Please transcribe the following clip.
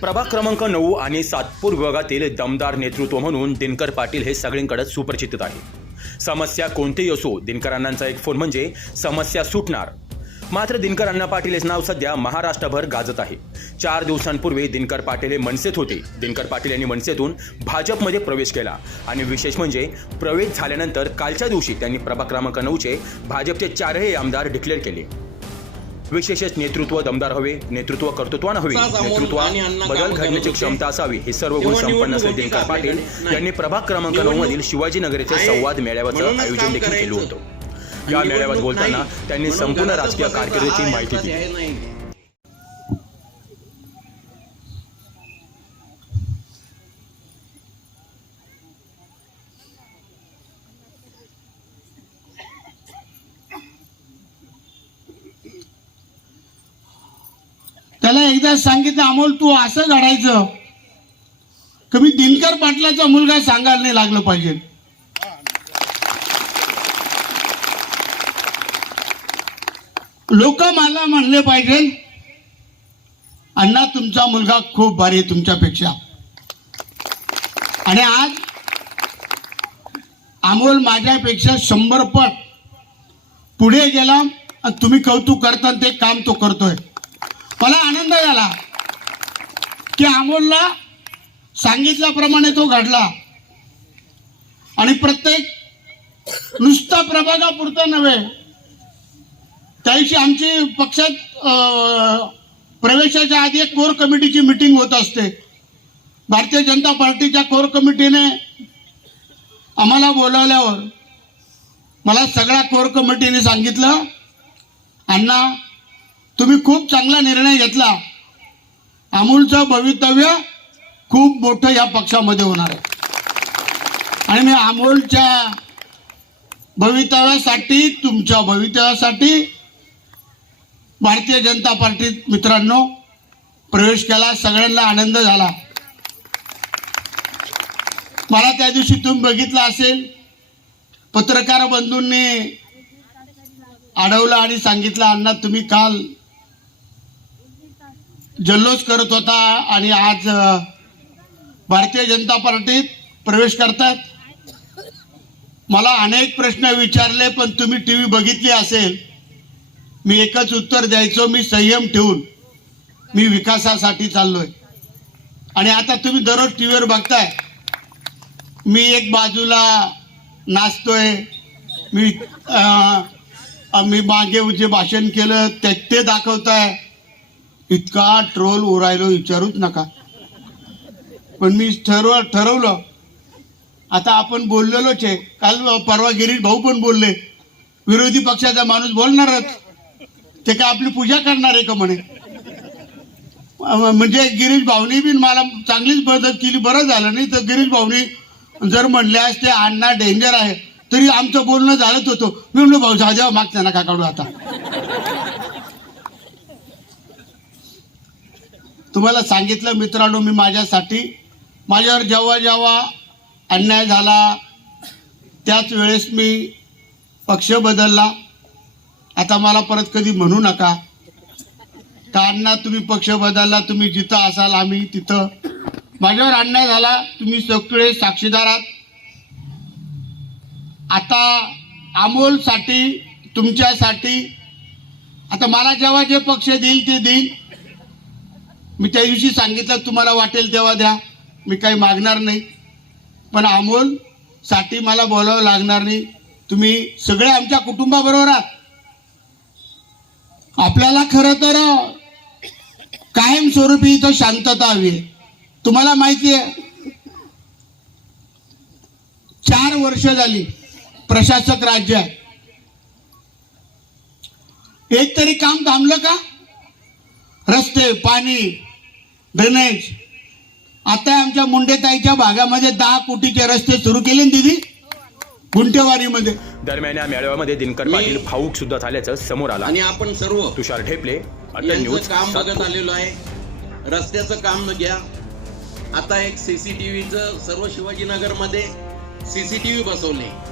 प्रभाग क्रमांक नऊ आणि सातपूर विभागातील दमदार नेतृत्व म्हणून दिनकर पाटील हे सगळ्यांकडे सुपरिचित आहे समस्या कोणतीही असो दिनकर अण्णांचा एक फोन म्हणजे समस्या सुटणार. मात्र दिनकर अण्णा पाटील हे नाव सध्या महाराष्ट्रभर गाजत आहे. चार दिवसांपूर्वी दिनकर पाटील हे मनसेत होते. दिनकर पाटील यांनी मनसेतून भाजपमध्ये प्रवेश केला आणि विशेष म्हणजे प्रवेश झाल्यानंतर कालच्या दिवशी त्यांनी प्रभाग क्रमांक नऊचे भाजपचे चारही आमदार डिक्लेअर केले. विशेषच नेतृत्व दमदार हवे नेतृत्व कर्तृत्वानं हवे नेतृत्वात अण्णा बदल घडण्याची. क्षमता असावी हे सर्व गुण संपन्न असलेले दिनकर पाटील. यांनी प्रभाग क्रमांक नऊ मधील शिवाजीनगरचे आहे. संवाद मेळाव्याचं आयोजन देखील केलं. होतं या मेळाव्यात बोलताना. त्यांनी संपूर्ण राजकीय कारकिर्दीची माहिती दिली एकदा सांगितलं अमोल तू असं घडायचं कमी दिनकर पाटलाचा मुलगा सांगायला नाही लागलं पाहिजे. लोक मला म्हणले पाहिजे अण्णा तुमचा मुलगा खूप भारी आहे तुमच्यापेक्षा. आणि आज अमोल माझ्यापेक्षा शंभर पट पुढे गेला आणि तुम्ही कौतुक करता ते काम तो करतोय. मला आनंद झाला. की अमोलला सांगितल्याप्रमाणे तो घडला. आणि प्रत्येक नुसता प्रभागापुरता नव्हे त्याशी आमची पक्षात प्रवेशाच्या आधी एक कोर कमिटीची मिटिंग होत असते. भारतीय जनता पार्टीच्या कोर कमिटीने आम्हाला बोलावल्यावर मला सगळ्या कोर कमिटीने सांगितलं अण्णा तुम्ही खूप चांगला निर्णय घेतला. अमूलचं भवितव्य खूप मोठं या पक्षामध्ये होणार आहे. आणि मी अमोलच्या भवितव्यासाठी तुमच्या भवितव्यासाठी भारतीय जनता पार्टीत मित्रांनो प्रवेश केला. सगळ्यांना आनंद झाला. मला त्या दिवशी तुम्ही बघितलं असेल पत्रकार बंधूंनी अडवलं आणि सांगितलं अण्णा तुम्ही काल जल्लोष करत होता आणि आज भारतीय जनता पार्टीत प्रवेश करतात. मला अनेक प्रश्न विचारले पण तुम्ही टी व्ही बघितली असेल. मी एकच उत्तर द्यायचो मी संयम ठेवून मी विकासासाठी चाललोय. आणि आता तुम्ही दररोज टी व्हीवर बघताय. मी एक बाजूला नाचतोय. मी आ, मी मागे जे भाषण केलं ते ते दाखवताय. इतका ट्रोल उरायलो विचारूच नका. पण मी ठरव ठरवलं. आता आपण बोललेलोच आहे. काल परवा गिरीश भाऊ पण बोलले. विरोधी पक्षाचा माणूस बोलणारच. ते काय आपली पूजा करणार आहे का म्हणे? म्हणजे गिरीश भाऊनी बी मला चांगलीच मदत केली. बरं झालं नाही तर गिरीश भाऊनी जर म्हणले असते अण्णा डेंजर आहे. तरी आमचं बोलणं झालंच होतं. मी म्हणलो भाऊ जाऊ मागच्या नका काढू आता. तुम्हाला सांगितलं मित्रांनो मी माझ्यासाठी. माझ्यावर जेव्हा जेव्हा अन्याय झाला त्याच वेळेस मी पक्ष बदलला. आता मला परत कधी म्हणू नका. कारण तुम्ही पक्ष बदलला तुम्ही जिथं असाल आम्ही तिथं. माझ्यावर अन्याय झाला तुम्ही सगळे साक्षीदार आहात. आता अमोलसाठी तुमच्यासाठी आता मला जेव्हा जे पक्ष देईल ते देईल. मी त्या दिवशी सांगितलं तुम्हाला वाटेल तेव्हा द्या. मी काही मागणार नाही. पण अमोलसाठी मला बोलावं लागणार नाही. तुम्ही सगळे आमच्या कुटुंबाबरोबर आहात. आपल्याला खरं तर कायमस्वरूपी इथं शांतता हवी आहे. तुम्हाला माहिती आहे चार वर्ष झाली प्रशासक राज्य आहे. एक तरी काम थांबलं का? रस्ते पाणी ड्रेनेज आता आमच्या मुंडेताईच्या भागामध्ये दहा कोटीचे रस्ते सुरू केले ना दिदी? गुंटेवारीमध्ये दरम्यान या मेळाव्यामध्ये दिनकर मी- पाटील भाऊक सुद्धा झाल्याचं समोर आलं. आणि आपण सर्व तुषार न्यूज काम बघत. आलेलो आहे. रस्त्याचं काम न घ्या. आता एक सीसीटीव्हीचं सर्व शिवाजीनगरमध्ये सीसीटीव्ही बसवले.